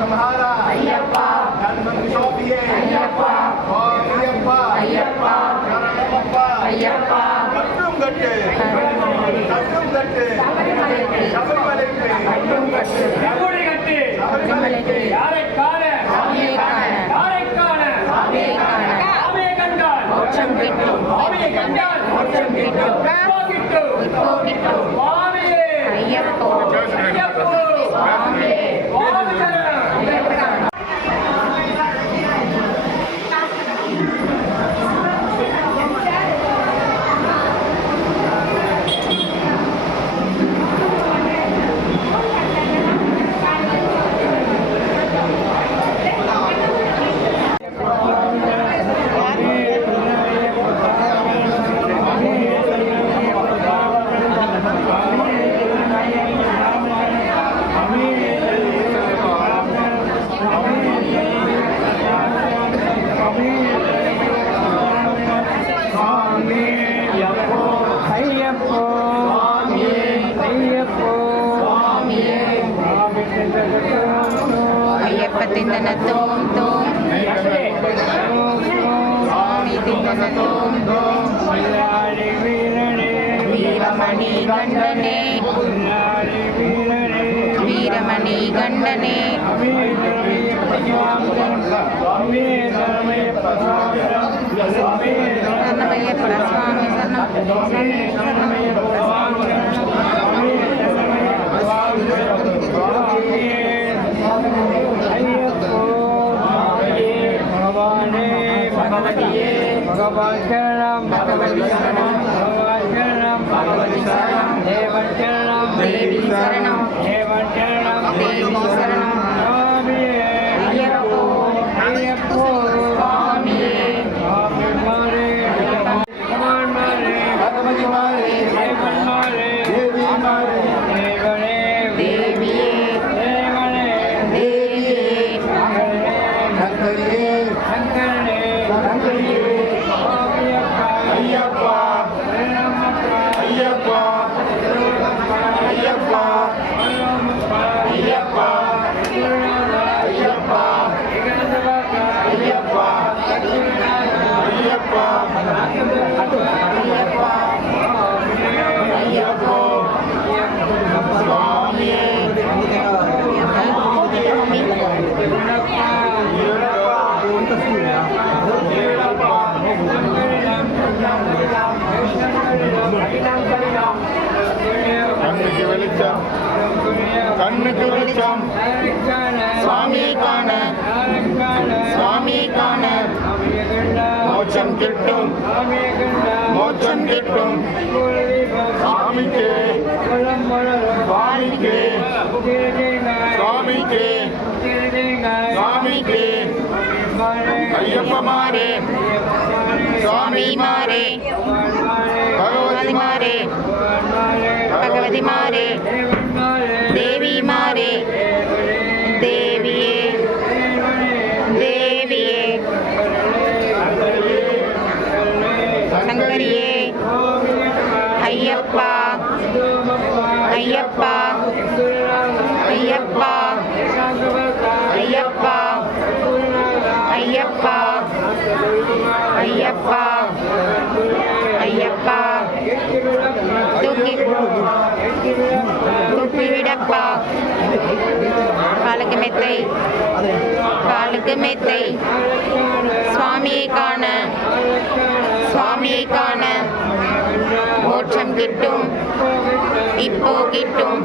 சம்ஹாரா ஐயப்பா கண்மணி சோபியே ஐயப்பா ஐயப்பா ஐயப்பா சரணமப்பா ஐயப்பா கட்டும் கட்டு கட்டும் கட்டு சபரிமலைக்கு கட்டும் கட்டு கபடி கட்டு சபரிமலைக்கு யாரை காண சாமியை காண யாரை காண சாமியை காண சாமியை கண்டால் மோட்சம் கிட்டும் சாமியை கண்டால் மோட்சம் கிட்டும் இப்போ கிட்டும் சுவாமியே ஐயப்போ ஐயப்போ சுவாமியே சுவாமி சரணம் Ayyappa Tindan tom tom, Swami tindan tom tom, Veeramani Gandane, Veeramani Gandane, Sarnamayappa Swami Bhagavan Charanam, Bhagavati Saranam, Bhagavan Charanam, Bhagavati Saranam, Devan Charanam, Devi Saranam, Devan Charanam, Devi Saranam, Swamiye, Ayyappo, Ayyappo, Swamiye, Swami Mare, Bhagavan Mare, Bhagavati Mare, Devan Mare, Devi Mare, Devane, Deviye, Devane, Deviye, Shankariye, Shankariye, Shankariye. Ayyappa Ayyappa Ayyappa Ayyappa Ayyappa Ayyappa Ayyappa ஐயப்போ சுவாமியே கண்ணுக்கு வெளிச்சம் கண்ணுக்கு வெளிச்சம் சுவாமியை காண சுவாமியை காண மோட்சம் கிட்டும் மோட்சம் கிட்டும் சுவாமிக்கு சுவாமிக்கு சுவாமிக்கு சுவாமிக்கு ஐயப்ப மாறே சுவாமி மாறே भगवती मारे भगवती मारे देवी मारे देविये देविये शंकरिये अय्यप्पा अय्यप्पा अय्यप्पा अय्यप्पा अय्यप्पा अय्यप्पा ஐயப்பா தூக்கி விடப்பா காலுக்கு மெத்தை காலுக்கு மெத்தை சுவாமியை காண சுவாமியை காண மோட்சம் கிட்டும் இப்போ கிட்டும்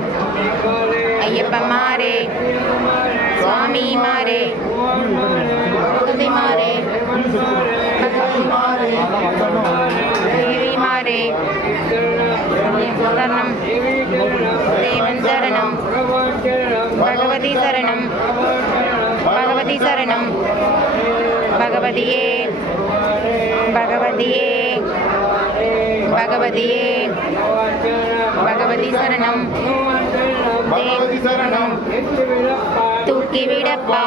ஐயப்ப மாறே சுவாமி மாறே பகவதி மாறே देवी मारे शरणम देवन शरणम भगवती शरणम भगवती शरणम भगवतिये भगवतिये भगवतिये भगवती शरणम भगवती शरणम தூக்கி விடப்பா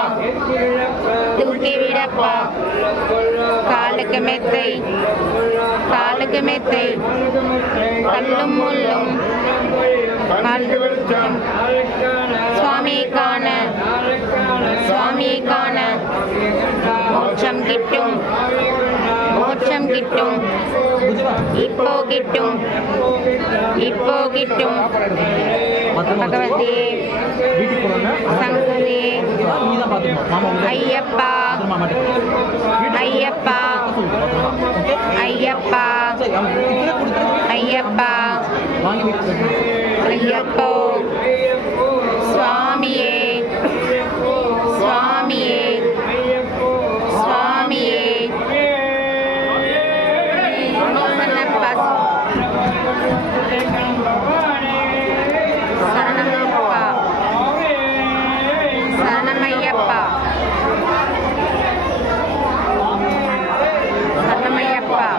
தூக்கி விடப்பா காலுக்கு மெத்தை காலுக்கு மெத்தை கல்லும் முள்ளும் சுவாமியை காண മോക്ഷം കിട്ടും മോക്ഷം കിട്ടും ഇപ്പോ കിട്ടും ഇപ്പോ കിട്ടും ഭഗവതി சங்கரே ஐயப்பா ஐயப்பா ஐயப்பா ஐயப்பா ஐயப்போ சுவாமியே சுவாமியே சுவாமியே சரணமையப்பா சரணமையப்பா சரணமையப்பா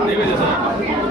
नैवेद्य